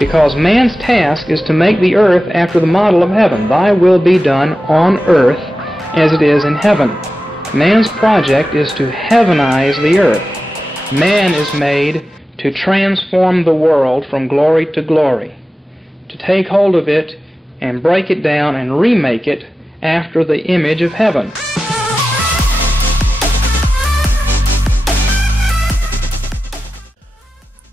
Because man's task is to make the earth after the model of heaven. Thy will be done on earth as it is in heaven. Man's project is to heavenize the earth. Man is made to transform the world from glory to glory, to take hold of it and break it down and remake it after the image of heaven.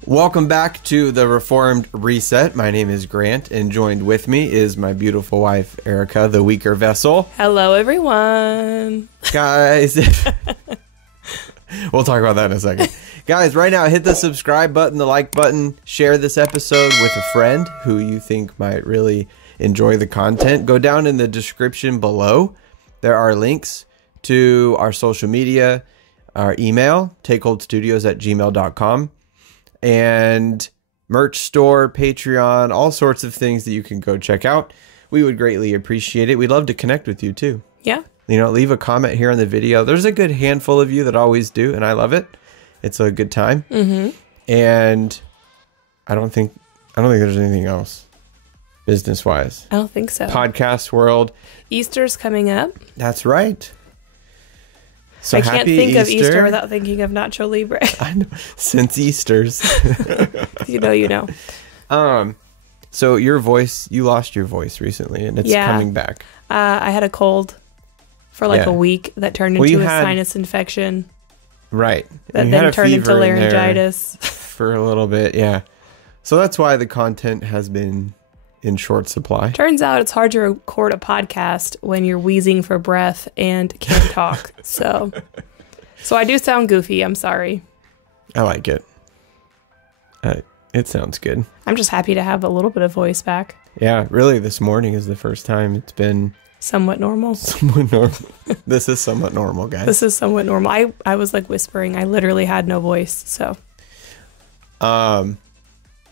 Welcome back to the Reformed Reset. My name is Grant, and joined with me is my beautiful wife, Ericha, the weaker vessel. Hello, everyone. Guys, we'll talk about that in a second. Guys, right now, hit the subscribe button, the like button, share this episode with a friend who you think might really enjoy the content. Go down in the description below. There are links to our social media, our email, takeholdstudios@gmail.com. and merch store, Patreon, all sorts of things that you can go check out. We would greatly appreciate it. We'd love to connect with you too. Yeah. You know, leave a comment here on the video. There's a good handful of you that always do, and I love it. It's a good time. Mm-hmm. And I don't think there's anything else business-wise. I don't think so. Podcast world. Easter's coming up. That's right. So I can't think Easter. of Easter without thinking of Nacho Libre. I know. Since Easter's. You know. So your voice, you lost your voice recently, and it's coming back. I had a cold for a week that turned into a sinus infection. Right. That then turned into laryngitis. For a little bit, yeah. So that's why the content has been in short supply. Turns out it's hard to record a podcast when you're wheezing for breath and can't talk. So I do sound goofy. I'm sorry. I like it. It sounds good. I'm just happy to have a little bit of voice back. Yeah, really, this morning is the first time it's been somewhat normal. Somewhat normal. This is somewhat normal, guys. This is somewhat normal. I was like whispering. I literally had no voice.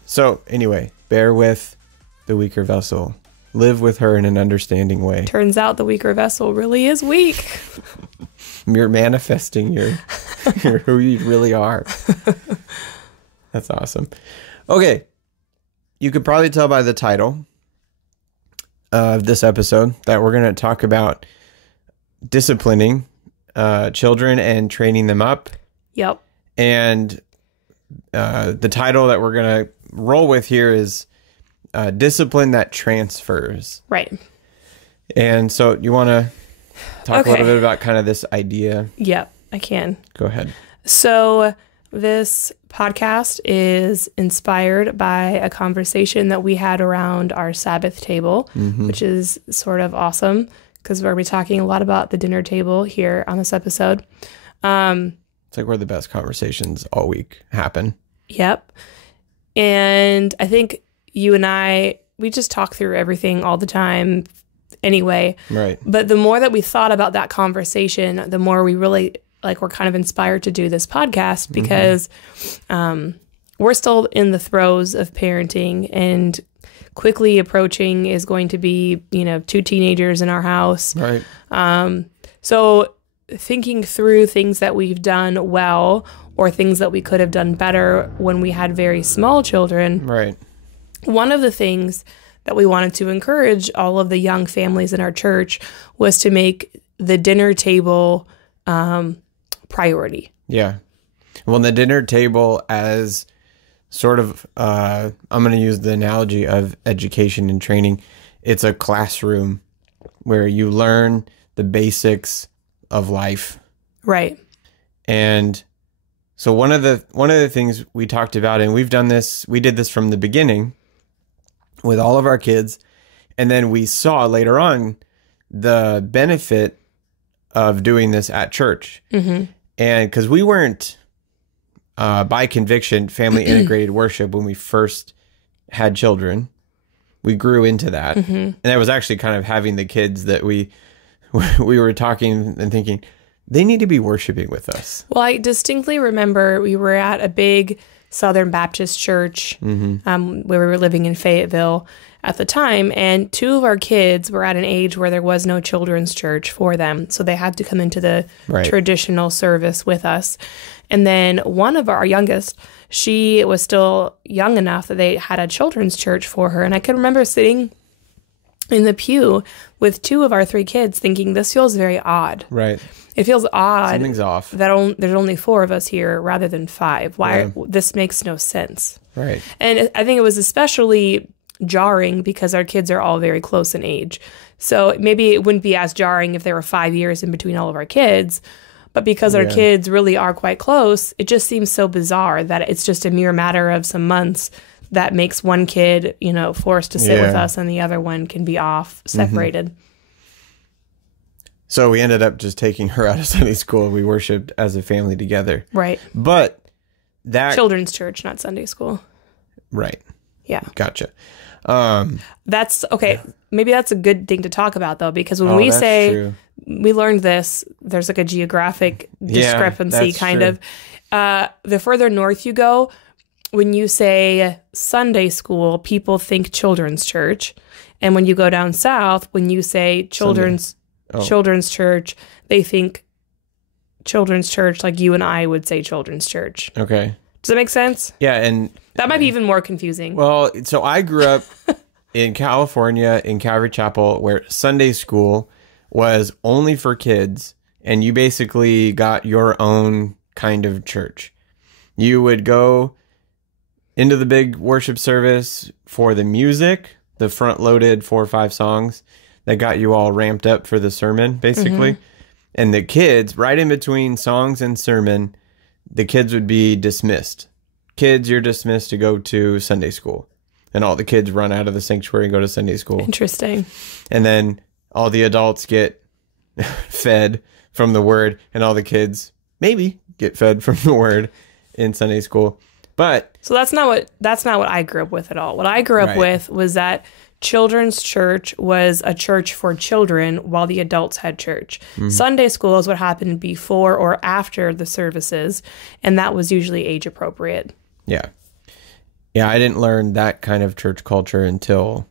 So anyway, bear with the weaker vessel. Live with her in an understanding way. Turns out the weaker vessel really is weak. You're manifesting your who you really are. That's awesome. Okay. You could probably tell by the title of this episode that we're going to talk about disciplining children and training them up. Yep. And the title that we're going to roll with here is discipline that transfers. Right. And so you want to talk a little bit about kind of this idea? Yep, I can. Go ahead. So this podcast is inspired by a conversation that we had around our Sabbath table, which is sort of awesome because we're going to be talking a lot about the dinner table here on this episode. It's like where the best conversations all week happen. Yep. And I think you and I, we just talk through everything all the time anyway. Right. But the more that we thought about that conversation, the more we really we're kind of inspired to do this podcast because we're still in the throes of parenting, and quickly approaching is going to be, 2 teenagers in our house. Right. So thinking through things that we've done well or things that we could have done better when we had very small children. Right. One of the things that we wanted to encourage all of the young families in our church was to make the dinner table priority. Yeah. Well, the dinner table as sort of, I'm going to use the analogy of education and training. It's a classroom where you learn the basics of life. Right. And so one of the things we talked about, and we did this from the beginning with all of our kids, and then we saw later on the benefit of doing this at church. Mm-hmm. And because we weren't, by conviction, family integrated worship when we first had children, we grew into that. Mm-hmm. And that was actually kind of having the kids that we were talking and thinking, they need to be worshiping with us. Well, I distinctly remember we were at a big Southern Baptist Church, where we were living in Fayetteville at the time. And 2 of our kids were at an age where there was no children's church for them. So they had to come into the traditional service with us. And then one of our youngest, she was still young enough that they had a children's church for her. And I can remember sitting in the pew with 2 of our 3 kids thinking, this feels very odd. Right. It feels odd. Something's off. That there's only 4 of us here rather than 5. Why? This makes no sense. Right. And I think it was especially jarring because our kids are all very close in age. So maybe it wouldn't be as jarring if there were 5 years in between all of our kids. But because our kids really are quite close, it just seems so bizarre that it's just a mere matter of some months that makes one kid, forced to sit with us and the other one can be off, separated. So we ended up just taking her out of Sunday school. We worshiped as a family together. Right. But that... Children's church, not Sunday school. Right. Yeah. Gotcha. That's okay. Maybe that's a good thing to talk about, though, because when we say... True. We learned this, there's like a geographic discrepancy kind of. The further north you go, when you say Sunday school, people think children's church. And when you go down south, when you say children's church, they think children's church like you and I would say children's church. Okay. Does that make sense? Yeah, and... That might be even more confusing. Well, so I grew up in California, in Calvary Chapel, where Sunday school was only for kids, and you basically got your own kind of church. You would go into the big worship service for the music, the front-loaded 4 or 5 songs that got you all ramped up for the sermon, basically. And the kids, right in between songs and sermon, the kids would be dismissed. Kids, you're dismissed to go to Sunday school. And all the kids run out of the sanctuary and go to Sunday school. Interesting. And then all the adults get fed from the word, and all the kids maybe get fed from the word in Sunday school. But so that's not what I grew up with at all. What I grew up with was that children's church was a church for children while the adults had church. Sunday school is what happened before or after the services, and that was usually age appropriate. Yeah, I didn't learn that kind of church culture until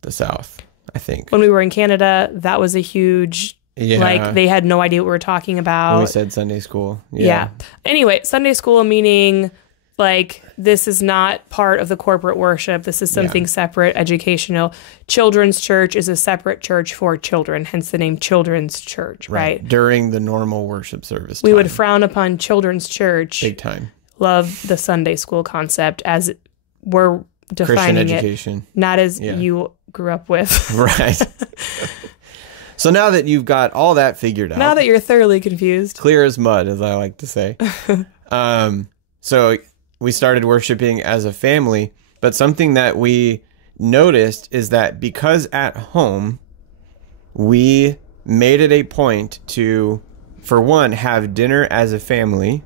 the South, I think. When we were in Canada, that was a huge, like, they had no idea what we were talking about. When we said Sunday school. Yeah. Anyway, Sunday school meaning, like, this is not part of the corporate worship. This is something separate, educational. Children's church is a separate church for children, hence the name Children's Church, right? During the normal worship service We would frown upon children's church. Big time. Love the Sunday school concept as we're defining Christian education. Not as you grew up with. Right. So now that you've got all that figured out. Now that you're thoroughly confused. Clear as mud, as I like to say. So we started worshiping as a family, but something that we noticed is that because at home, we made it a point to, for one, have dinner as a family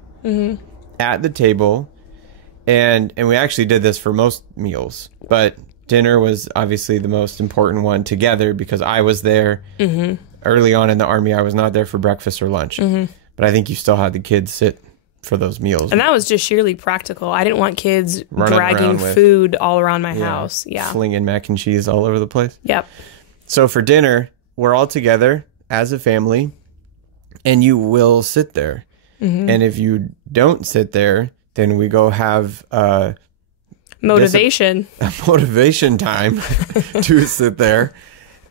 at the table. And we actually did this for most meals, but dinner was obviously the most important one together because I was there early on in the Army. I was not there for breakfast or lunch, but I think you still had the kids sit for those meals. And that was just sheerly practical. I didn't want kids dragging food all around my house. Yeah. Flinging mac and cheese all over the place. Yep. So for dinner, we're all together as a family, and you will sit there. And if you don't sit there, then we go have motivation time to sit there.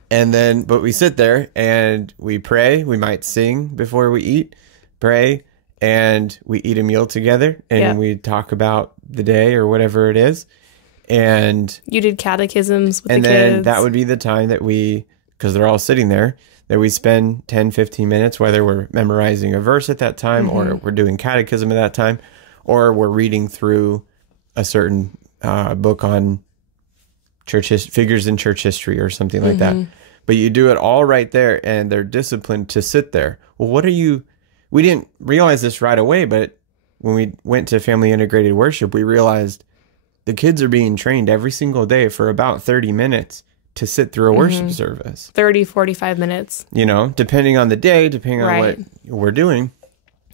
And then, but we sit there and we pray. We might sing before we eat, pray, and we eat a meal together, and we talk about the day or whatever it is. And you did catechisms with the kids. And then that would be the time that we, because they're all sitting there, that we spend 10, 15 minutes, whether we're memorizing a verse at that time or we're doing catechism at that time, or we're reading through a certain book on figures in church history or something like that. But you do it all right there, and they're disciplined to sit there. Well, we didn't realize this right away, but when we went to family integrated worship, we realized the kids are being trained every single day for about 30 minutes to sit through a worship service. 30, 45 minutes. Depending on the day, depending on what we're doing.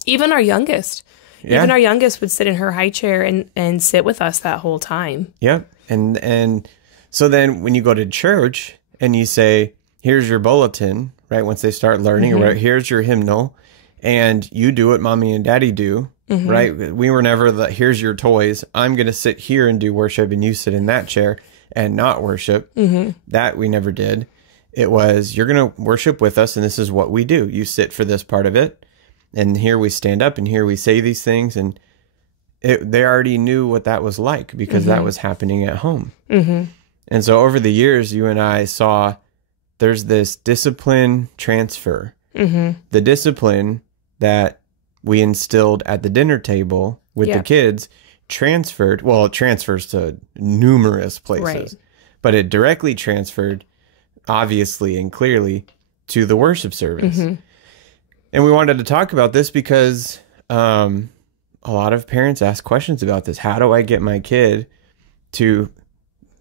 Even our youngest. Even our youngest would sit in her high chair and sit with us that whole time. Yep. And so then when you go to church and you say, here's your bulletin, right? Once they start learning, or here's your hymnal, and you do what mommy and daddy do, right? We were never here's your toys. I'm going to sit here and do worship, and you sit in that chair and not worship. That we never did. It was, you're going to worship with us, and this is what we do. You sit for this part of it, and here we stand up, and here we say these things, and they already knew what that was like because that was happening at home. And so over the years, you and I saw there's this discipline transfer. The discipline that we instilled at the dinner table with the kids transferred. Well, it transfers to numerous places, but it directly transferred, obviously and clearly, to the worship service. And we wanted to talk about this because a lot of parents ask questions about this. How do I get my kid to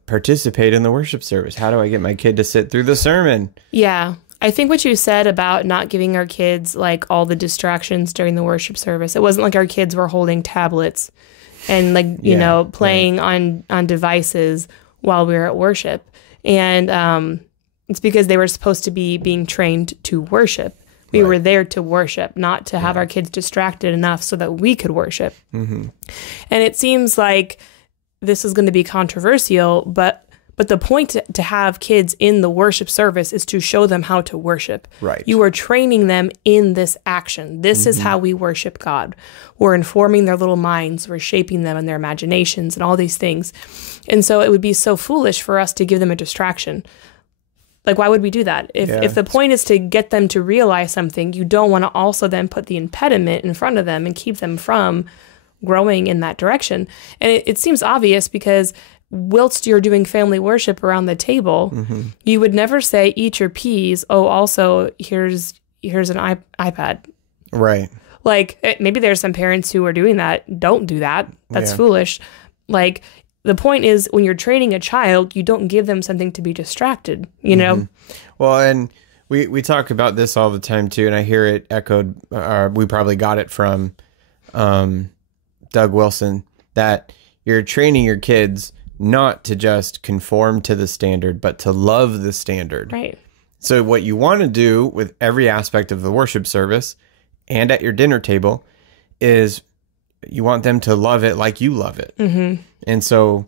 participate in the worship service? How do I get my kid to sit through the sermon? Yeah. I think what you said about not giving our kids like all the distractions during the worship service, it wasn't like our kids were holding tablets and like, you know, playing on devices while we were at worship. And it's because they were supposed to be being trained to worship. We were there to worship, not to have our kids distracted enough so that we could worship. And it seems like this is going to be controversial, but the point to have kids in the worship service is to show them how to worship. Right. You are training them in this action. This is how we worship God. We're informing their little minds. We're shaping them and their imaginations and all these things. And so it would be so foolish for us to give them a distraction. Like, why would we do that? If the point is to get them to realize something, you don't want to also then put the impediment in front of them and keep them from growing in that direction. And it seems obvious because whilst you're doing family worship around the table, you would never say, eat your peas. Oh, also, here's an iPad. Right. Like, maybe there's some parents who are doing that. Don't do that. That's foolish. Like, the point is, when you're training a child, you don't give them something to be distracted, you know? Well, and we talk about this all the time, too, and I hear it echoed, we probably got it from Doug Wilson, that you're training your kids not to just conform to the standard, but to love the standard. Right. So what you want to do with every aspect of the worship service and at your dinner table is you want them to love it like you love it. And so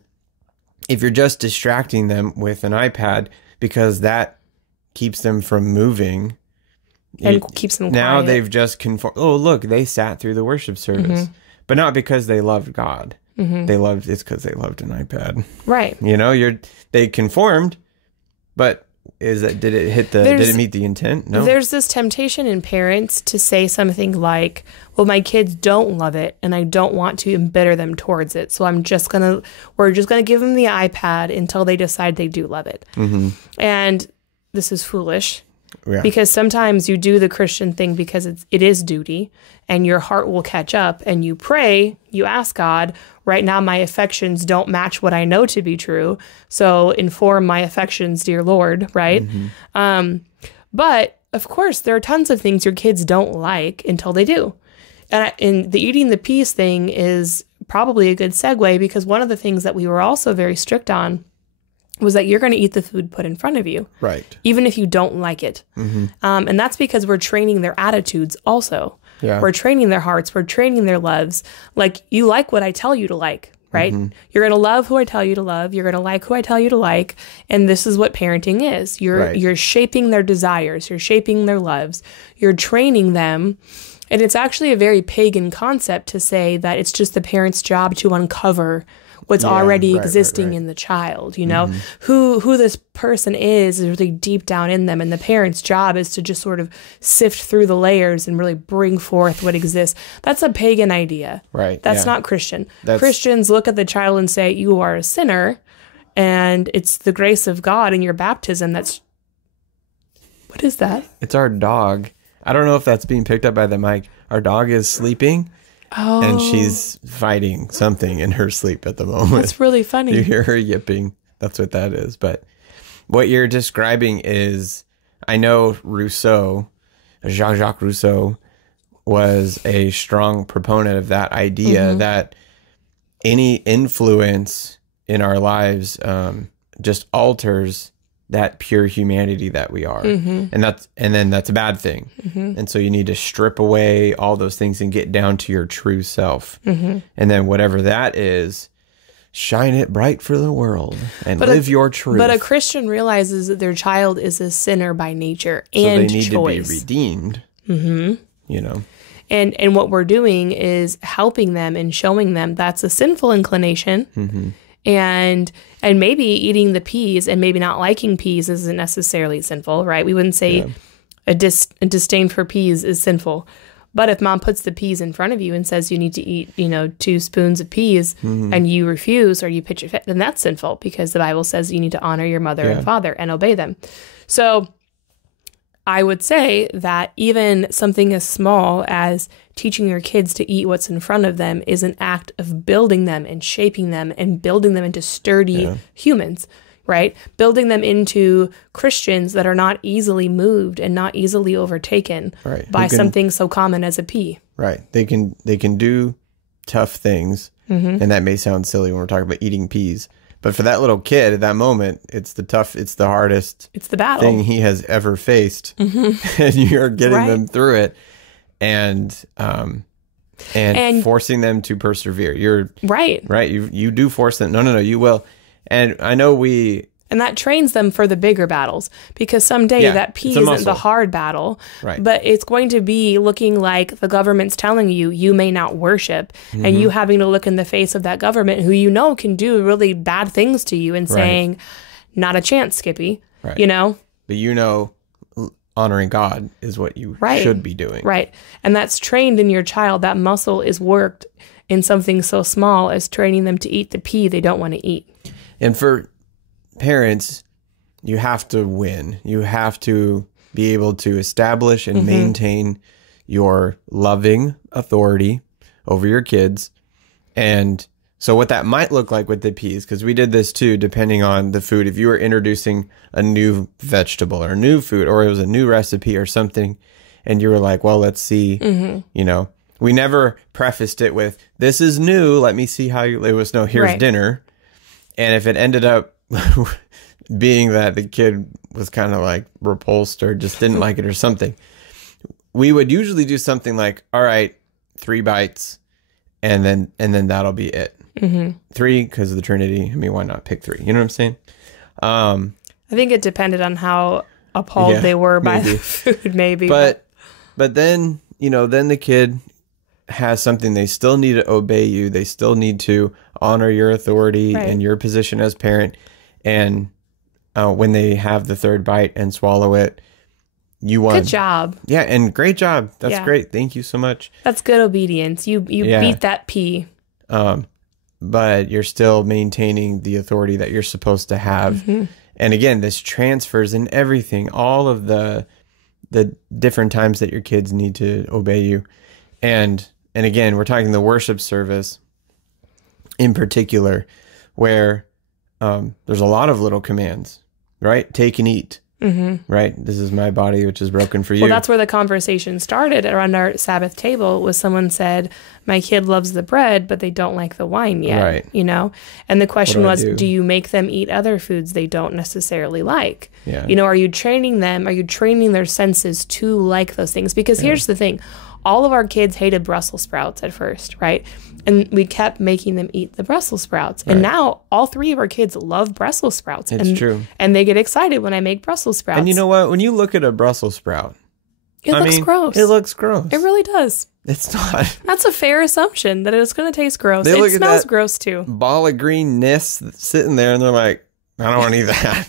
if you're just distracting them with an iPad because that keeps them from moving and keeps them now quiet. They've just conformed. Oh, look, they sat through the worship service, but not because they loved God. It's because they loved an iPad. Right. You know, they conformed, but did it meet the intent? No. There's this temptation in parents to say something like, well, my kids don't love it and I don't want to embitter them towards it. So we're just going to give them the iPad until they decide they do love it. And this is foolish. Yeah. Because sometimes you do the Christian thing because it is duty and your heart will catch up and you pray, you ask God, right now my affections don't match what I know to be true. So inform my affections, dear Lord, right? But of course, there are tons of things your kids don't like until they do. And the eating the peas thing is probably a good segue because one of the things that we were also very strict on was that you're going to eat the food put in front of you. Right. Even if you don't like it. And that's because we're training their attitudes also. Yeah. We're training their hearts. We're training their loves. Like, you like what I tell you to like, right? You're going to love who I tell you to love. You're going to like who I tell you to like. And this is what parenting is. You're shaping their desires. You're shaping their loves. You're training them. And it's actually a very pagan concept to say that it's just the parent's job to uncover what's already existing in the child, you know, who this person is really deep down in them. And the parent's job is to just sort of sift through the layers and really bring forth what exists. That's a pagan idea. Right. That's not Christian. Christians look at the child and say, you are a sinner and it's the grace of God in your baptism. What is that? It's our dog. I don't know if that's being picked up by the mic. Our dog is sleeping. Oh. And she's fighting something in her sleep at the moment. That's really funny. You hear her yipping. That's what that is. But what you're describing is, I know Rousseau, Jacques Rousseau, was a strong proponent of that idea that any influence in our lives just alters that pure humanity that we are. And then that's a bad thing. And so you need to strip away all those things and get down to your true self. And then whatever that is, shine it bright for the world and live your truth. But a Christian realizes that their child is a sinner by nature so and they need choice. to be redeemed. You know. And what we're doing is helping them and showing them that's a sinful inclination. And maybe eating the peas and maybe not liking peas isn't necessarily sinful, right? We wouldn't say a disdain for peas is sinful. But if mom puts the peas in front of you and says you need to eat, 2 spoons of peas and you refuse or you pitch your fit, then that's sinful because the Bible says you need to honor your mother and father and obey them. So I would say that even something as small as teaching your kids to eat what's in front of them is an act of building them and shaping them and building them into sturdy humans, right? Building them into Christians that are not easily moved and not easily overtaken by something so common as a pea. Right. They can do tough things, and that may sound silly when we're talking about eating peas. But for that little kid at that moment, it's the hardest it's the battle thing he has ever faced. And you're getting them through it and forcing them to persevere. You're right. You do force them. No, you will. And I know and that trains them for the bigger battles because someday that pea isn't the hard battle, but it's going to be looking like the government's telling you may not worship and you having to look in the face of that government who can do really bad things to you and saying, not a chance, Skippy, But honoring God is what you should be doing. Right. And that's trained in your child. That muscle is worked in something so small as training them to eat the pea they don't want to eat. And for parents, you have to win. You have to be able to establish and maintain your loving authority over your kids. And so what that might look like with the peas, because we did this too, depending on the food. If you were introducing a new vegetable or a new food, or it was a new recipe or something, and you were like, well, let's see, we never prefaced it with, this is new, let me see how it was, no, here's dinner. And if it ended up being that the kid was kind of like repulsed or just didn't like it or something, we would usually do something like, all right, 3 bites and then that'll be it. 3 because of the Trinity. I mean, why not pick 3? You know what I'm saying? I think it depended on how appalled they were by the food, maybe. But then, then the kid has something. They still need to obey you. They still need to honor your authority and your position as parent. And when they have the 3rd bite and swallow it, you won. Good job. Yeah, and great job. That's great. Thank you so much. That's good obedience. You beat that pea. But you're still maintaining the authority that you're supposed to have. And again, this transfers in everything, all of the different times that your kids need to obey you. And again, we're talking the worship service in particular, where there's a lot of little commands, right? Take and eat, right? This is my body, which is broken for you. Well, that's where the conversation started around our Sabbath table, was someone said, my kid loves the bread, but they don't like the wine yet, And the question was, do you make them eat other foods they don't necessarily like? Are you training them? Are you training their senses to like those things? Because here's the thing. All of our kids hated Brussels sprouts at first, right? And we kept making them eat the Brussels sprouts. And now all 3 of our kids love Brussels sprouts. It's true. And they get excited when I make Brussels sprouts. And you know what? When you look at a Brussels sprout, it looks gross. It looks gross. It really does. It's not. That's a fair assumption that it's going to taste gross. It smells gross too. Ball of greenness that's sitting there, and they're like, I don't want to eat that.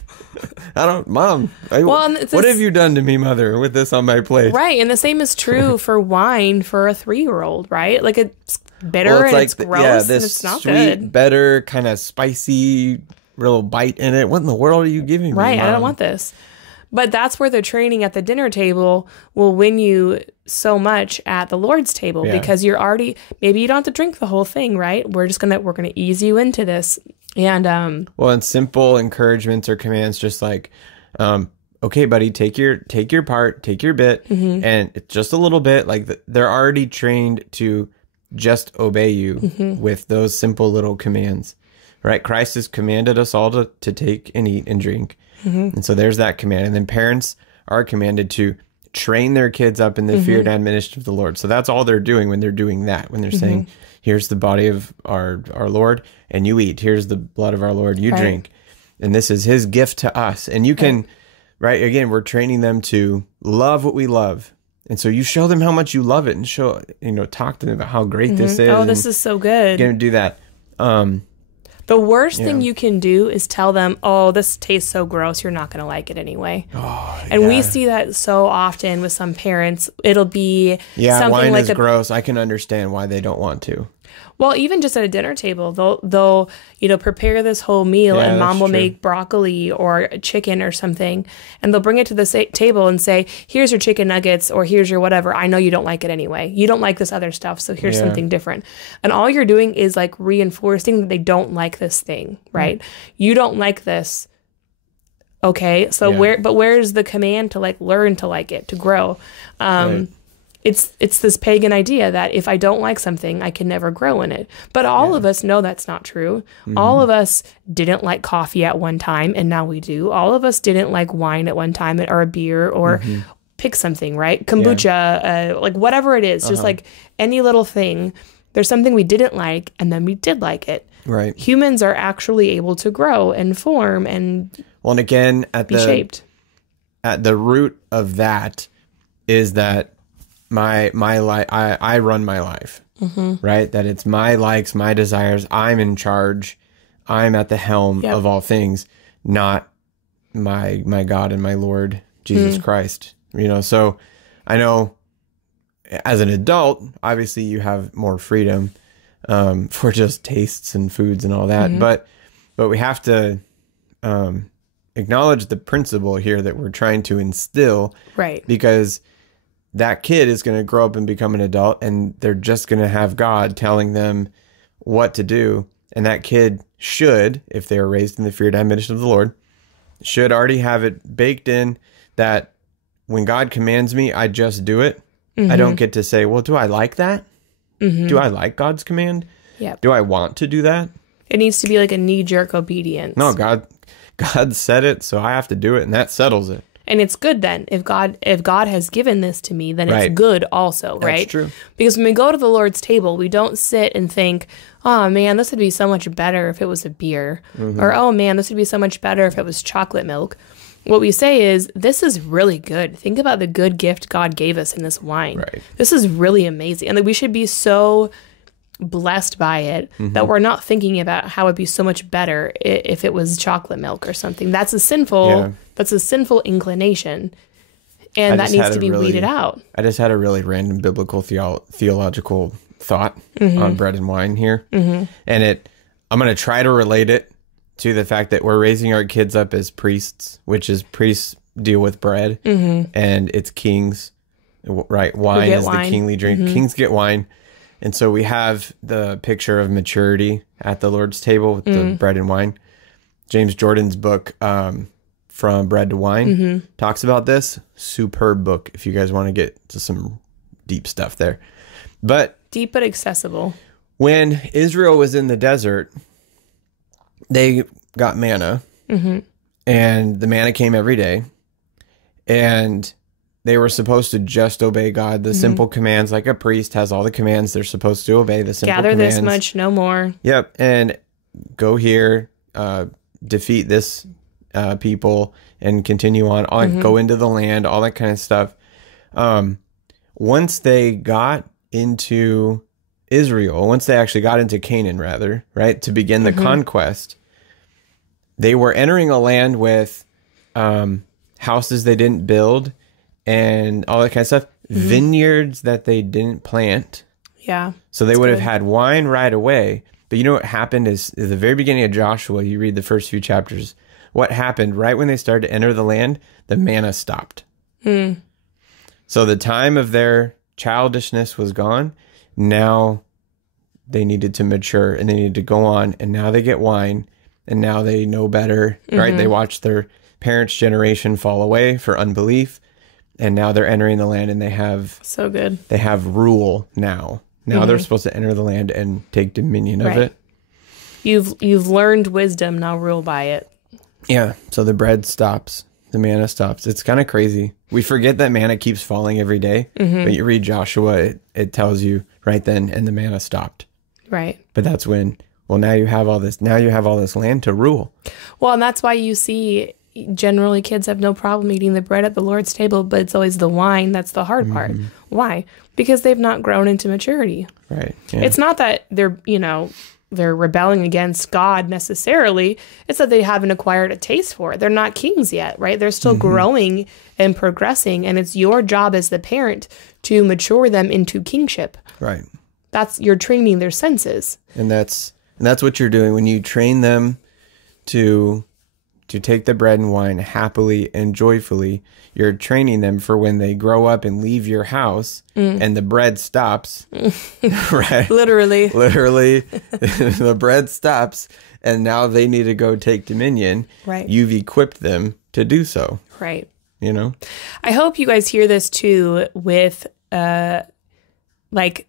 Mom, what have you done to me, mother, with this on my plate? Right. And the same is true for wine for a 3-year-old, right? Like, it's bitter and it's gross and it's not sweet, good. Better, kind of spicy, real bite in it. What in the world are you giving me, Right. Mom? I don't want this. But that's where the training at the dinner table will win you so much at the Lord's table, because you're already, maybe you don't have to drink the whole thing, right? We're going to ease you into this. And and simple encouragements or commands, just like okay, buddy, take your part, take your bit, and it's just a little bit. Like they're already trained to just obey you with those simple little commands, right? Christ has commanded us all to take and eat and drink. And so there's that command. And then parents are commanded to train their kids up in the fear and admonition of the Lord. So that's all they're doing when they're doing that, when they're saying, here's the body of our Lord and you eat. Here's the blood of our Lord, you drink. And this is his gift to us. And you can, right, again, we're training them to love what we love. And so you show them how much you love it and show, talk to them about how great this is. Oh, this is so good. Going to do that. The worst thing you can do is tell them, oh, this tastes so gross, you're not going to like it anyway. And we see that so often with some parents. It'll be something wine like is gross. I can understand why they don't want to. Well, even just at a dinner table, they'll prepare this whole meal, and mom will make broccoli or chicken or something, and they'll bring it to the table and say, here's your chicken nuggets, or here's your whatever. I know you don't like it anyway. You don't like this other stuff, so here's something different. And all you're doing is like reinforcing that they don't like this thing, right? You don't like this. Okay, so where's the command to like learn to like it, to grow? It's this pagan idea that if I don't like something, I can never grow in it. But all of us know that's not true. All of us didn't like coffee at one time, and now we do. All of us didn't like wine at one time, or a beer, or pick something, right? Kombucha, like whatever it is, just like any little thing. There's something we didn't like, and then we did like it. Right. Humans are actually able to grow and form and well, and again, be shaped. At the root of that is that my life, I run my life, right? That it's my likes, my desires. I'm in charge. I'm at the helm of all things, not my God and my Lord Jesus Christ. So I know as an adult, obviously you have more freedom for just tastes and foods and all that, but we have to acknowledge the principle here that we're trying to instill, right? Because that kid is going to grow up and become an adult, and they're just going to have God telling them what to do. And that kid should, if they are raised in the fear and admonition of the Lord, should already have it baked in that when God commands me, I just do it. I don't get to say, well, do I like that? Do I like God's command? Yeah. Do I want to do that? It needs to be like a knee-jerk obedience. No, God said it, so I have to do it, and that settles it. And it's good then. If God has given this to me, then it's good also, right? That's true. Because when we go to the Lord's table, we don't sit and think, oh man, this would be so much better if it was a beer. Or, oh man, this would be so much better if it was chocolate milk. What we say is, this is really good. Think about the good gift God gave us in this wine. Right. This is really amazing. And that we should be so blessed by it that we're not thinking about how it'd be so much better if it was chocolate milk or something. That's a sinful inclination, and that needs to be weeded out. I just had a really random biblical theological thought on bread and wine here, and I'm going to try to relate it to the fact that we're raising our kids up as priests, which is priests deal with bread, and it's kings, right? Wine is the kingly drink. Kings get wine. And so we have the picture of maturity at the Lord's table with the bread and wine. James Jordan's book, From Bread to Wine, talks about this. Superb book if you guys want to get to some deep stuff there. But deep but accessible. When Israel was in the desert, they got manna, and the manna came every day. And they were supposed to just obey God, the simple commands, like a priest has all the commands they're supposed to obey, the simple commands. Gather this much, no more. Yep, and go here, defeat this people, and continue on, go into the land, all that kind of stuff. Once they got into Israel, once they actually got into Canaan, rather, right, to begin the conquest, they were entering a land with houses they didn't build, and all that kind of stuff. Vineyards that they didn't plant. Yeah. So they would have had wine right away. But you know what happened is at the very beginning of Joshua, you read the first few chapters, what happened right when they started to enter the land, the manna stopped. So the time of their childishness was gone. Now they needed to mature, and they needed to go on, and now they get wine, and now they know better, right? They watch their parents' generation fall away for unbelief, and now they're entering the land, and they have so good. They have rule now. Now they're supposed to enter the land and take dominion of it. You've learned wisdom, now rule by it. Yeah. So the bread stops, the manna stops. It's kind of crazy. We forget that manna keeps falling every day, but you read Joshua, it tells you right then, and the manna stopped. Right. But that's when, well, now you have all this land to rule. Well, and that's why you see generally kids have no problem eating the bread at the Lord's table, but it's always the wine that's the hard part. Why? Because they've not grown into maturity. Right. Yeah. It's not that they're rebelling against God necessarily. It's that they haven't acquired a taste for it. They're not kings yet, right? They're still growing and progressing, and it's your job as the parent to mature them into kingship. Right. You're training their senses. And that's what you're doing when you train them to take the bread and wine happily and joyfully. You're training them for when they grow up and leave your house and the bread stops. Right? Literally, the bread stops, and now they need to go take dominion. Right. You've equipped them to do so. Right. You know? I hope you guys hear this too with like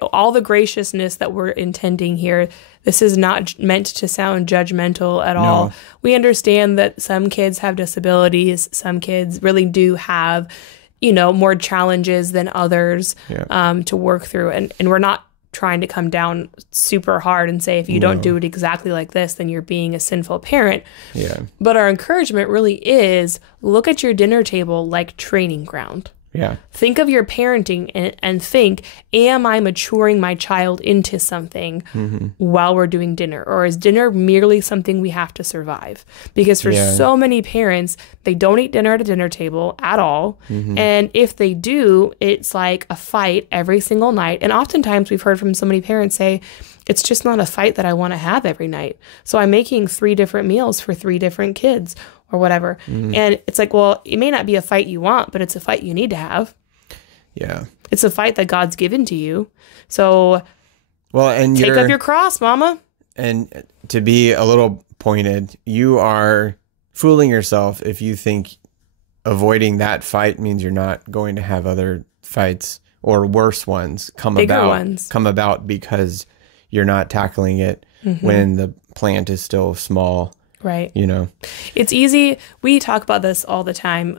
all the graciousness that we're intending here. This is not meant to sound judgmental at all. We understand that some kids have disabilities. Some kids really do have, more challenges than others to work through. And we're not trying to come down super hard and say, if you don't do it exactly like this, then you're being a sinful parent. Yeah. But our encouragement really is look at your dinner table like training ground. Yeah. Think of your parenting and think, am I maturing my child into something while we're doing dinner? Or is dinner merely something we have to survive? Because for so many parents, they don't eat dinner at a dinner table at all. And if they do, it's like a fight every single night. And oftentimes we've heard from so many parents say, it's just not a fight that I want to have every night. So I'm making 3 different meals for 3 different kids or whatever. And it's like, well, it may not be a fight you want, but it's a fight you need to have. Yeah. It's a fight that God's given to you. So and take up your cross, mama. And to be a little pointed, you are fooling yourself if you think avoiding that fight means you're not going to have other fights or worse ones come about because you're not tackling it when the plant is still small. Right. It's easy. We talk about this all the time.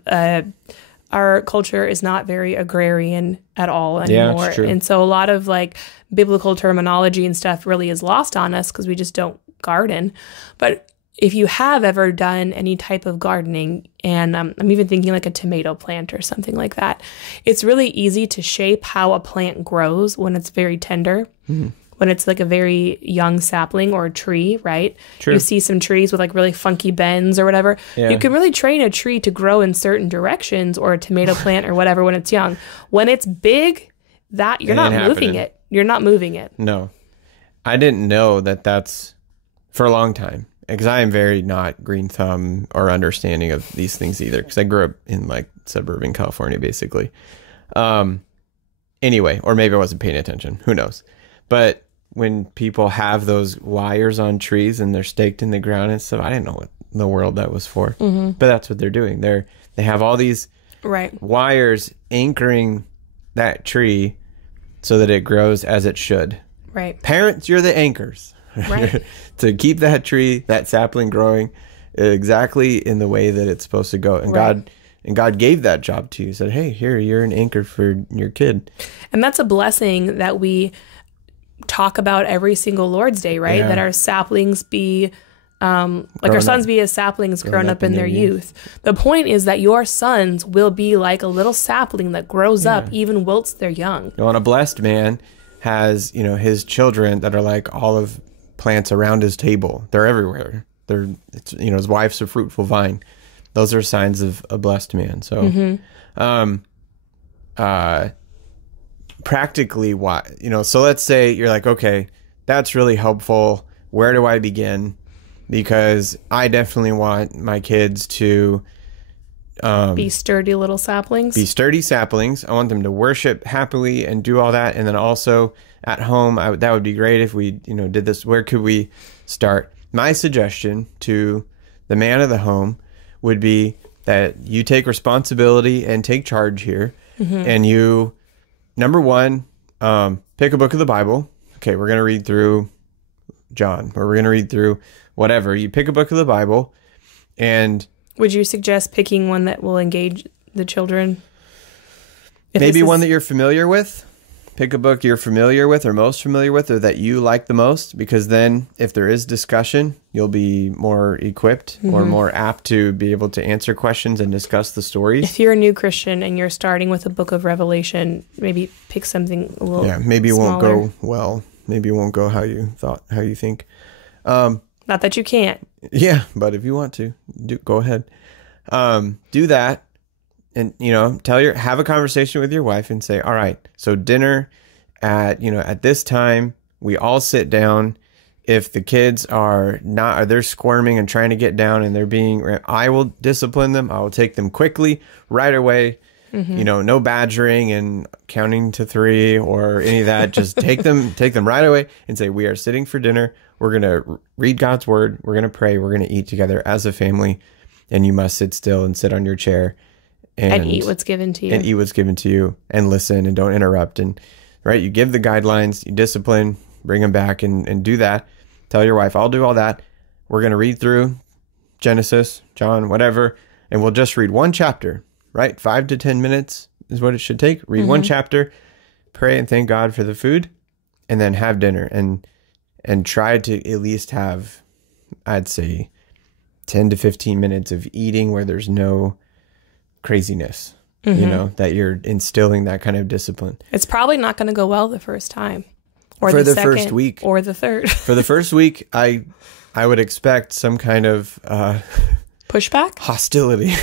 Our culture is not very agrarian at all anymore. Yeah, it's true. And so a lot of like biblical terminology and stuff really is lost on us because we just don't garden. But if you have ever done any type of gardening, and I'm even thinking like a tomato plant or something like that, it's really easy to shape how a plant grows when it's very tender. When it's like a very young sapling or a tree, right? True. You see some trees with like really funky bends or whatever. Yeah. You can really train a tree to grow in certain directions, or a tomato plant or whatever when it's young. When it's big, that you're not moving it. You're not moving it. No. I didn't know that's for a long time, because I am very not green thumb or understanding of these things either, because I grew up in like suburban California, basically. Anyway, or maybe I wasn't paying attention. Who knows? But when people have those wires on trees and they're staked in the ground and stuff, I didn't know what in the world that was for. But that's what they're doing. They have all these wires anchoring that tree so that it grows as it should. Right. Parents, you're the anchors. Right. To keep that tree, that sapling growing exactly in the way that it's supposed to go. And God gave that job to you. He said, hey, here, you're an anchor for your kid. And that's a blessing that we talk about every single Lord's Day, right? Yeah. That our saplings be our sons be as saplings grown up in their youth. The point is that your sons will be like a little sapling that grows up even whilst they're young. And a blessed man has, his children that are like olive plants around his table. They're everywhere. His wife's a fruitful vine. Those are signs of a blessed man. So, practically so let's say you're like, okay, that's really helpful. Where do I begin? Because I definitely want my kids to be sturdy little saplings. Be sturdy saplings. I want them to worship happily and do all that. And then also at home, that would be great if we, did this. Where could we start? My suggestion to the man of the home would be that you take responsibility and take charge here. And you, number one, pick a book of the Bible. Okay, we're going to read through John, or we're going to read through whatever. You pick a book of the Bible, and... Would you suggest picking one that will engage the children? Maybe one that you're familiar with. Pick a book you're familiar with or most familiar with, or that you like the most, because then if there is discussion, you'll be more equipped or more apt to be able to answer questions and discuss the stories. If you're a new Christian and you're starting with a book of Revelation, maybe pick something a little maybe it won't smaller. go well. Maybe it won't go how you think. Not that you can't. Yeah, but if you want to, go ahead. Do that. And, have a conversation with your wife and say, all right, so dinner at this time, we all sit down. If the kids they're squirming and trying to get down and I will discipline them. I will take them quickly, right away. No badgering and counting to 3 or any of that. Just take them right away and say, we are sitting for dinner. We're going to read God's word. We're going to pray. We're going to eat together as a family. And you must sit still and sit on your chair. And eat what's given to you. And eat what's given to you. And listen and don't interrupt. And right, you give the guidelines, you discipline, bring them back and do that. Tell your wife, I'll do all that. We're going to read through Genesis, John, whatever. And we'll just read one chapter, right? 5 to 10 minutes is what it should take. Read one chapter, pray and thank God for the food, and then have dinner. And try to at least have, I'd say, 10 to 15 minutes of eating where there's no craziness, that you're instilling that kind of discipline. It's probably not going to go well the first time, or for the second, first week, or the third. For the first week, I would expect some kind of pushback, hostility.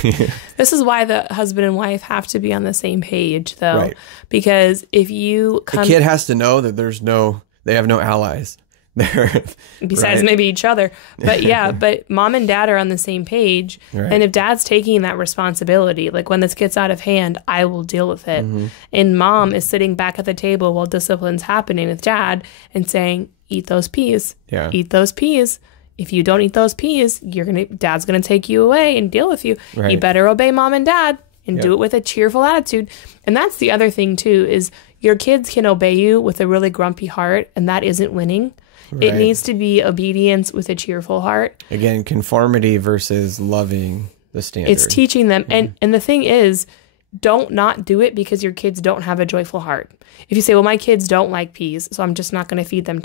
This is why the husband and wife have to be on the same page, though, right. Because if you the kid has to know that they have no allies. Besides right? maybe each other. But yeah, but mom and dad are on the same page. Right. And if dad's taking that responsibility, like when this gets out of hand, I will deal with it. And mom is sitting back at the table while discipline's happening with dad and saying, eat those peas. Yeah. Eat those peas. If you don't eat those peas, dad's gonna take you away and deal with you. Right. You better obey mom and dad and do it with a cheerful attitude. And that's the other thing too, is your kids can obey you with a really grumpy heart, and that isn't winning. It Right. needs to be obedience with a cheerful heart. Again, conformity versus loving the standard. It's teaching them. And the thing is, don't not do it because your kids don't have a joyful heart. If you say, well, my kids don't like peas, so I'm just not going to feed them.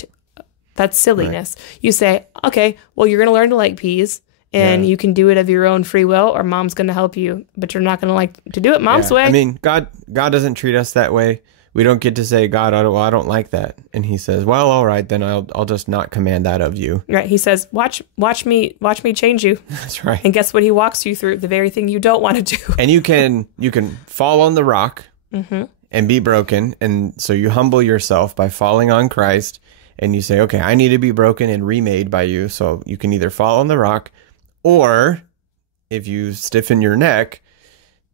That's silliness. Right. You say, okay, well, you're going to learn to like peas, and you can do it of your own free will, or mom's going to help you, but you're not going to like to do it mom's way. I mean, God doesn't treat us that way. We don't get to say, God, I don't like that. And he says, well, all right, then I'll just not command that of you. Right. He says, watch me change you. That's right. And guess what? He walks you through the very thing you don't want to do. And you can fall on the rock and be broken. And so you humble yourself by falling on Christ, and you say, okay, I need to be broken and remade by you. So you can either fall on the rock, or if you stiffen your neck,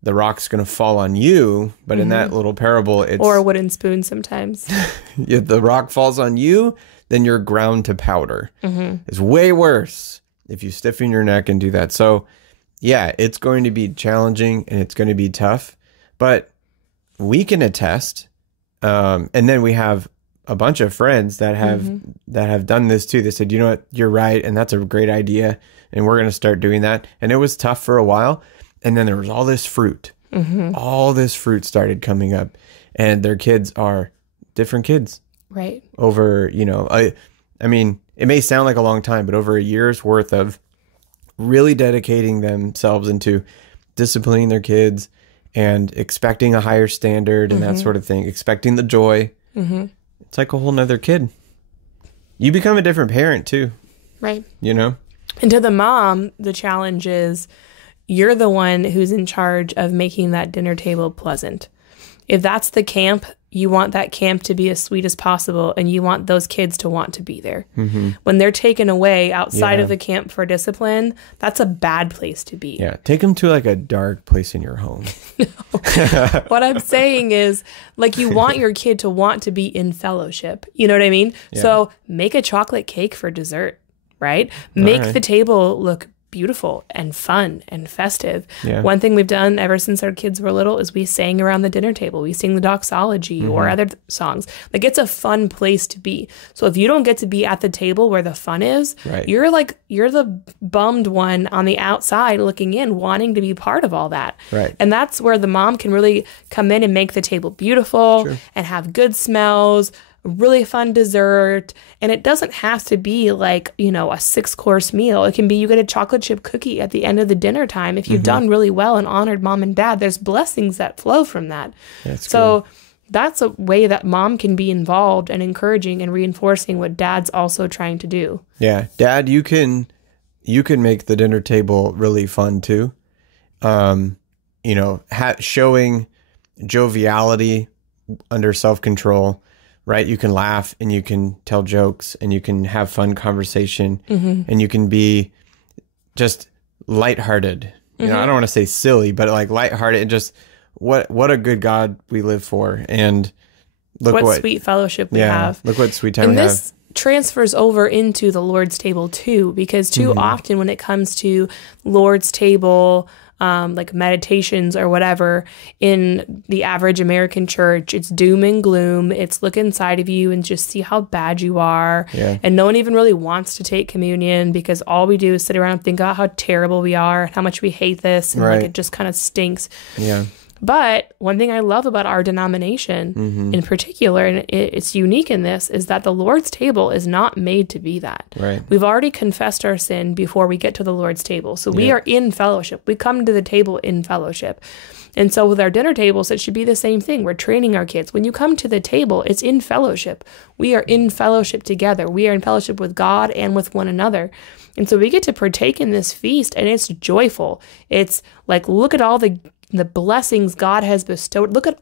the rock's going to fall on you. But in that little parable, it's... Or a wooden spoon sometimes. If the rock falls on you, then you're ground to powder. It's way worse if you stiffen your neck and do that. So, yeah, it's going to be challenging and it's going to be tough. But we can attest. And then we have a bunch of friends that have done this too. They said, you know what, you're right. And that's a great idea. And we're going to start doing that. And it was tough for a while. And then there was all this fruit. All this fruit started coming up. And their kids are different kids. Right. Over, I mean, it may sound like a long time, but over a year's worth of really dedicating themselves into disciplining their kids and expecting a higher standard and that sort of thing, expecting the joy. It's like a whole nother kid. You become a different parent too. Right. And to the mom, the challenge is you're the one who's in charge of making that dinner table pleasant. If that's the camp, you want that camp to be as sweet as possible, and you want those kids to want to be there. When they're taken away outside of the camp for discipline, that's a bad place to be. Yeah, take them to like a dark place in your home. What I'm saying is, like, you want your kid to want to be in fellowship. You know what I mean? Yeah. So make a chocolate cake for dessert, right? Make the table look beautiful and fun and festive. Yeah. One thing we've done ever since our kids were little is we sang around the dinner table. We sing the doxology or other songs. Like, it's a fun place to be. So if you don't get to be at the table where the fun is, Right. you're the bummed one on the outside looking in, wanting to be part of all that. Right. And that's where the mom can really come in and make the table beautiful and have good smells, really fun dessert. And it doesn't have to be like, a 6-course meal. It can be you get a chocolate chip cookie at the end of the dinner time. If you've done really well and honored mom and dad, there's blessings that flow from that. That's so that's a way that mom can be involved and encouraging and reinforcing what dad's also trying to do. Yeah. Dad, you can make the dinner table really fun too. Showing joviality under self-control, right? You can laugh and you can tell jokes and you can have fun conversation and you can be just lighthearted. I don't want to say silly, but like lighthearted and just what a good God we live for. And look what sweet fellowship we have. Look what sweet time and we this transfers over into the Lord's table too, because too often when it comes to Lord's table, like meditations or whatever, in the average American church, it's doom and gloom. It's look inside of you and just see how bad you are. Yeah. And no one even really wants to take communion because all we do is sit around and think about how terrible we are, how much we hate this, and like it just kind of stinks. Yeah. But one thing I love about our denomination in particular, and it's unique in this, is that the Lord's table is not made to be that. Right. We've already confessed our sin before we get to the Lord's table. So we are in fellowship. We come to the table in fellowship. And so with our dinner tables, it should be the same thing. We're training our kids. When you come to the table, it's in fellowship. We are in fellowship together. We are in fellowship with God and with one another. And so we get to partake in this feast, and it's joyful. It's like, look at all the blessings God has bestowed. Look at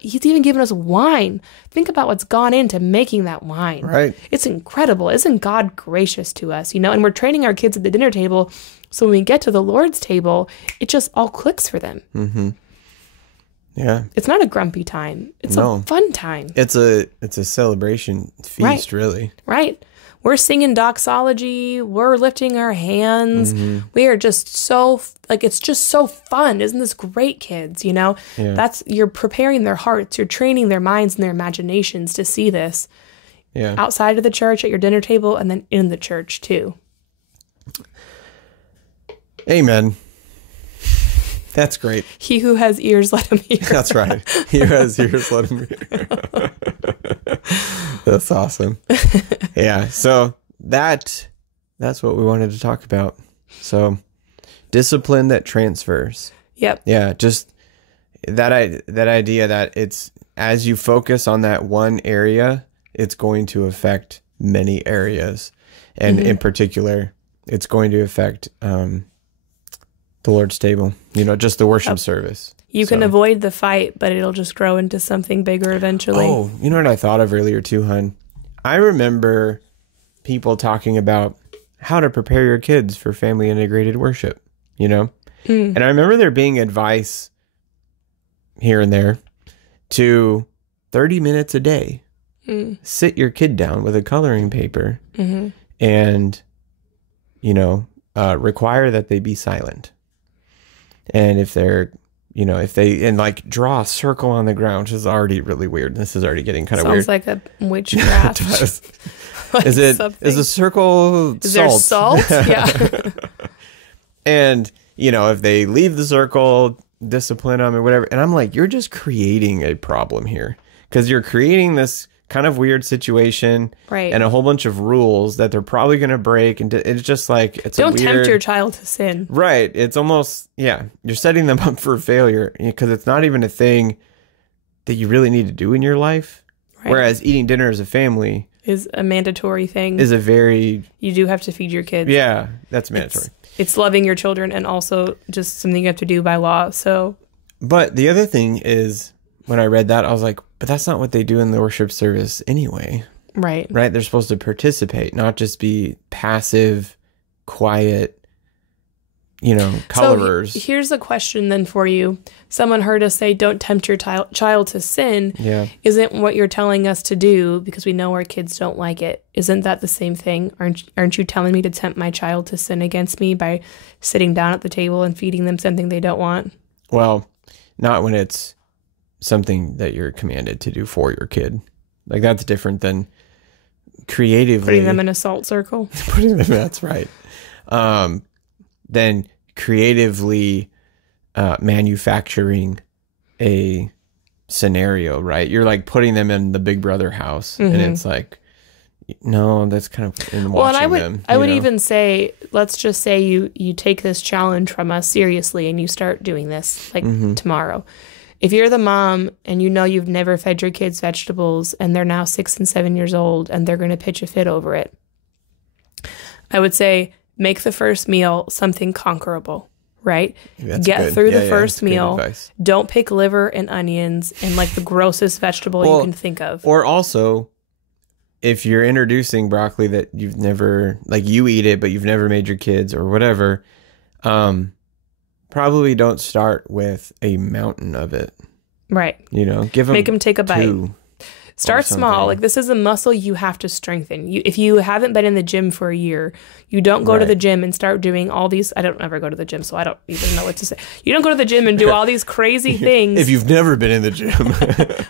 he's even given us wine. Think about what's gone into making that wine. Right. It's incredible. Isn't God gracious to us? And we're training our kids at the dinner table. So when we get to the Lord's table, it just all clicks for them. Mm-hmm. Yeah. It's not a grumpy time. It's a fun time. It's a celebration feast, really. Right. We're singing doxology. We're lifting our hands. We are just so, it's just so fun. Isn't this great, kids? You're preparing their hearts. You're training their minds and their imaginations to see this outside of the church, at your dinner table, and then in the church too. Amen. That's great. He who has ears, let him hear. That's right. He who has ears, let him hear. That's awesome. Yeah. So that's what we wanted to talk about. So discipline that transfers. Yep. Yeah. Just that idea that it's, as you focus on that one area, it's going to affect many areas. And in particular, it's going to affect, the Lord's table, just the worship service. You can avoid the fight, but it'll just grow into something bigger eventually. Oh, you know what I thought of earlier too, hon? I remember people talking about how to prepare your kids for family integrated worship, And I remember there being advice here and there to 30 minutes a day. Sit your kid down with a coloring paper and, require that they be silent. And if they're, draw a circle on the ground, which is already really weird. This is already getting kind of weird. Sounds like a witchcraft. It does. Is a circle is salt? There salt? Yeah. And, if they leave the circle, discipline them or whatever. And I'm like, you're just creating a problem here, because you're creating this kind of weird situation, right? And a whole bunch of rules that they're probably going to break, and it's just like don't tempt your child to sin, right? It's almost you're setting them up for failure, because it's not even a thing that you really need to do in your life. Right. Whereas eating dinner as a family is a mandatory thing. You do have to feed your kids. Yeah, that's mandatory. It's loving your children, and also just something you have to do by law. So, but the other thing is, when I read that, I was like, but that's not what they do in the worship service anyway. Right. Right? They're supposed to participate, not just be passive, quiet, colorers. So here's a question then for you. Someone heard us say, don't tempt your child to sin. Yeah. Isn't what you're telling us to do, because we know our kids don't like it, isn't that the same thing? Aren't you telling me to tempt my child to sin against me by sitting down at the table and feeding them something they don't want? Well, not when it's something that you're commanded to do for your kid. Like, that's different than creatively Putting them in a salt circle. That's right. Then creatively manufacturing a scenario, right? You're like putting them in the Big Brother house, and it's like, no, that's kind of in watching them. I would even say, let's just say you take this challenge from us seriously and you start doing this like tomorrow. If you're the mom and you know you've never fed your kids vegetables and they're now 6 and 7 years old and they're going to pitch a fit over it, I would say make the first meal something conquerable, right? Get through the first meal. Don't pick liver and onions and like the grossest vegetable you can think of. Or also, if you're introducing broccoli that you've never, like you eat it, but you've never made your kids or whatever, probably don't start with a mountain of it. Right. Make them take a bite. Start small. Like, this is a muscle you have to strengthen. If you haven't been in the gym for a year, you don't go to the gym and start doing all these. I don't ever go to the gym, so I don't even know what to say. You don't go to the gym and do all these crazy things. If you've never been in the gym.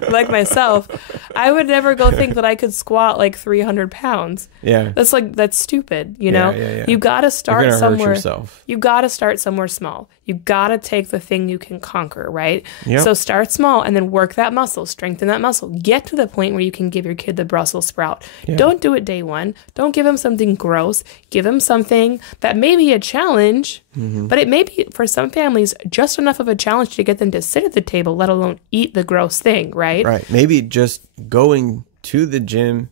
Like myself, I would never go think that I could squat like 300 pounds. Yeah. That's stupid, Yeah. You got to start somewhere. Hurt yourself. You got to start somewhere small. You got to take the thing you can conquer, right? Yep. So start small and then work that muscle, strengthen that muscle. Get to the point where you can give your kid the Brussels sprout. Yeah. Don't do it day one. Don't give him something gross. Give him something that may be a challenge, but it may be, for some families, just enough of a challenge to get them to sit at the table, let alone eat the gross thing, right? Right. Maybe just going to the gym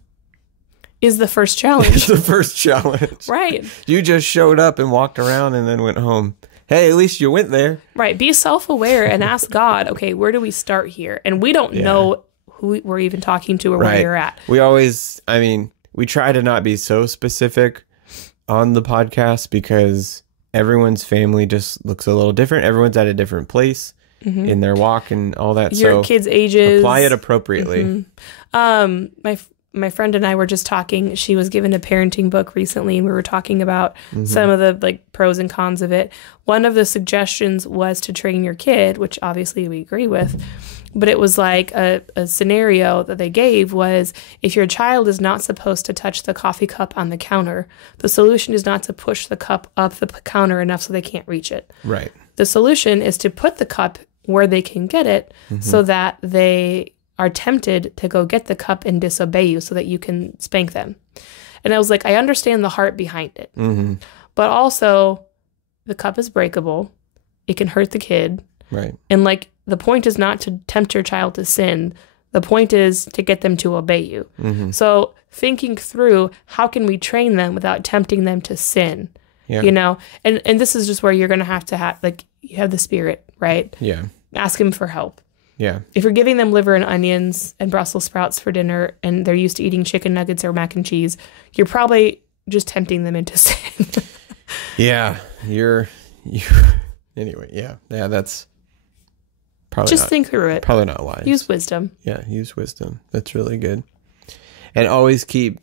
is the first challenge. It's the first challenge. Right. You just showed up and walked around and then went home. Hey, at least you went there. Right. Be self-aware and ask God, okay, where do we start here? And we don't know who we're even talking to or where you're at. We try to not be so specific on the podcast because everyone's family just looks a little different. Everyone's at a different place in their walk and all that. Your kids' ages. Apply it appropriately. My friend and I were just talking. She was given a parenting book recently, and we were talking about some of the like pros and cons of it. One of the suggestions was to train your kid, which obviously we agree with. But it was like a scenario that they gave was, if your child is not supposed to touch the coffee cup on the counter, the solution is not to push the cup up the counter enough so they can't reach it. Right. The solution is to put the cup where they can get it so that they are tempted to go get the cup and disobey you so that you can spank them. And I was like, I understand the heart behind it. But also, the cup is breakable. It can hurt the kid. Right. And like, the point is not to tempt your child to sin. The point is to get them to obey you. So thinking through, how can we train them without tempting them to sin? Yeah. And this is just where you're going to have, like, you have the Spirit, right? Yeah. Ask him for help. Yeah. If you're giving them liver and onions and Brussels sprouts for dinner and they're used to eating chicken nuggets or mac and cheese, you're probably just tempting them into sin. Yeah. Anyway, yeah. Yeah, that's probably just think through it. Probably not wise. Use wisdom. Yeah, use wisdom. That's really good. And always keep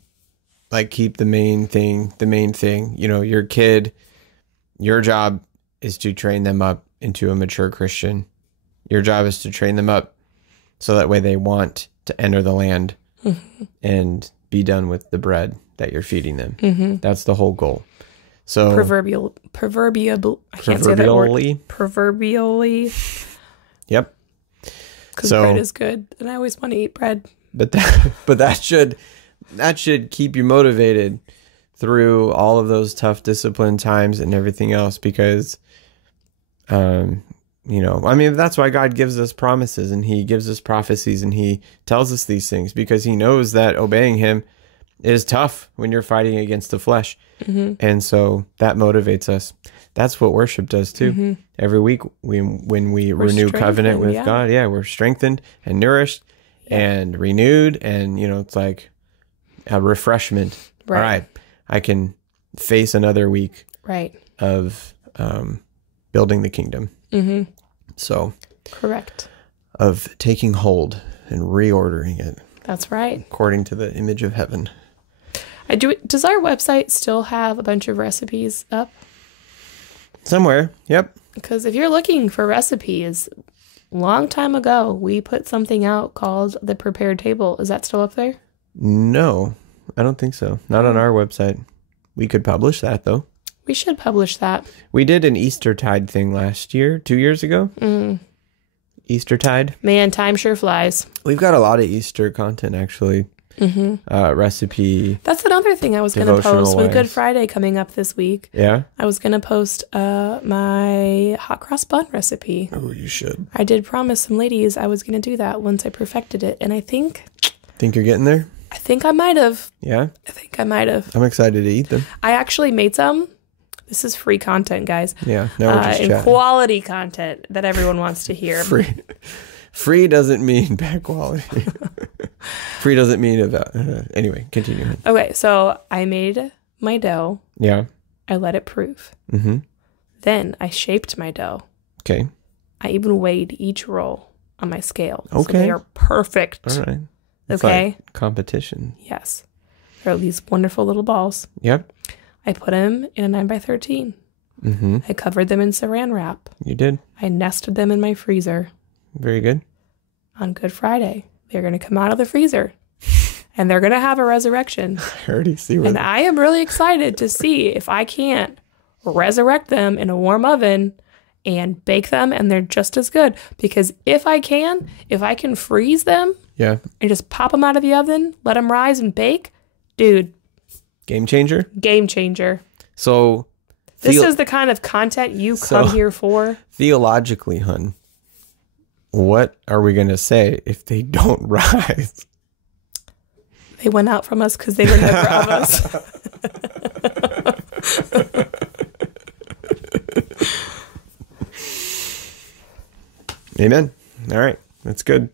the main thing. Your kid, your job is to train them up into a mature Christian. Your job is to train them up so that way they want to enter the land and be done with the bread that you're feeding them. That's the whole goal. So proverbially, I can't say that word. Proverbially. Yep. Because bread is good, and I always want to eat bread. But that should keep you motivated through all of those tough discipline times and everything else, because that's why God gives us promises and he gives us prophecies and he tells us these things, because he knows that obeying him is tough when you're fighting against the flesh. And so that motivates us. That's what worship does too. Every week when we renew covenant with God, we're strengthened and nourished and renewed, and it's like a refreshment. Right. All right, I can face another week of building the kingdom. Mm-hmm. So, correct. Of taking hold and reordering it. That's right. According to the image of heaven. Does our website still have a bunch of recipes up? Somewhere, yep. Because if you're looking for recipes, long time ago, we put something out called The Prepared Table. Is that still up there? No, I don't think so. Not on our website. We could publish that, though. We should publish that. We did an Eastertide thing last year, 2 years ago. Eastertide. Man, time sure flies. We've got a lot of Easter content, actually. Recipe. That's another thing I was going to post with Good Friday coming up this week. Yeah? I was going to post my hot cross bun recipe. Oh, you should. I did promise some ladies I was going to do that once I perfected it. And I think... Think you're getting there? I think I might have. Yeah? I think I might have. I'm excited to eat them. I actually made some. This is free content, guys. Yeah. Now we're just and quality content that everyone wants to hear. Free doesn't mean bad quality. Free doesn't mean about... anyway, continue. Okay, so I made my dough. Yeah. I let it proof. Mm-hmm. Then I shaped my dough. Okay. I even weighed each roll on my scale. Okay. So they are perfect. All right. It's okay. Like competition. Yes. There are these wonderful little balls. Yep. I put them in a 9x13. Mm-hmm. I covered them in saran wrap. You did. I nested them in my freezer. Very good. On Good Friday, they're going to come out of the freezer. And they're going to have a resurrection. I already see what. And I am really excited to see if I can't resurrect them in a warm oven and bake them, and they're just as good. Because if I can freeze them, yeah, and just pop them out of the oven, let them rise and bake, dude. Game changer. Game changer. So this is the kind of content you come here for. Theologically, hun, what are we gonna say if they don't rise? They went out from us because they were never of us. Amen. All right. That's good.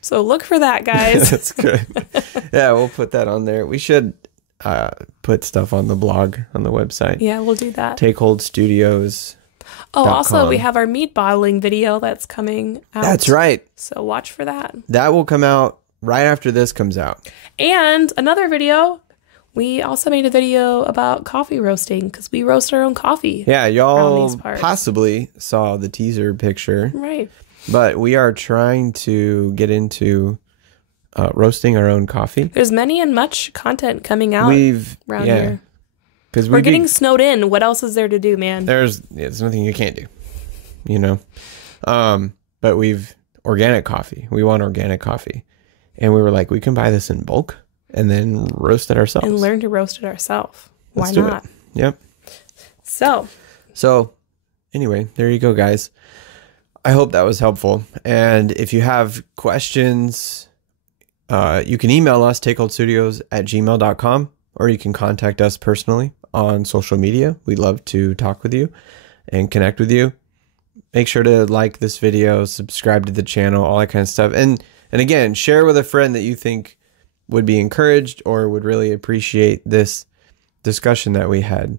So look for that, guys. That's good. Yeah, we'll put that on there. We should put stuff on the blog, on the website. Yeah, we'll do that. Takehold Studios. Oh, also, we have our meat bottling video that's coming out. That's right. So watch for that. That will come out right after this comes out. And another video. We also made a video about coffee roasting because we roast our own coffee. Yeah, y'all possibly saw the teaser picture. Right. But we are trying to get into roasting our own coffee. There's many and much content coming out around here. Because we're getting snowed in. What else is there to do, man? There's nothing you can't do, you know. But organic coffee. We want organic coffee, and we were like, we can buy this in bulk and then roast it ourselves and learn to roast it ourselves. Why not? Yep. So anyway, there you go, guys. I hope that was helpful. And if you have questions, you can email us, takeholdstudios@gmail.com, or you can contact us personally on social media. We'd love to talk with you and connect with you. Make sure to like this video, subscribe to the channel, all that kind of stuff. And again, share with a friend that you think would be encouraged or would really appreciate this discussion that we had.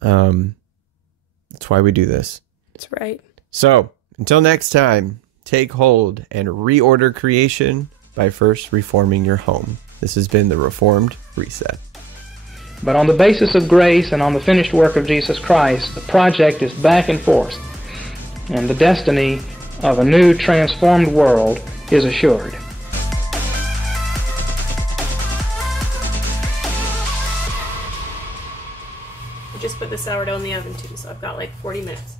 That's why we do this. That's right. So until next time, take hold and reorder creation by first reforming your home. This has been the Reformed Reset. But on the basis of grace and on the finished work of Jesus Christ, the project is back in force, and the destiny of a new transformed world is assured. I just put the sourdough in the oven too, so I've got like 40 minutes.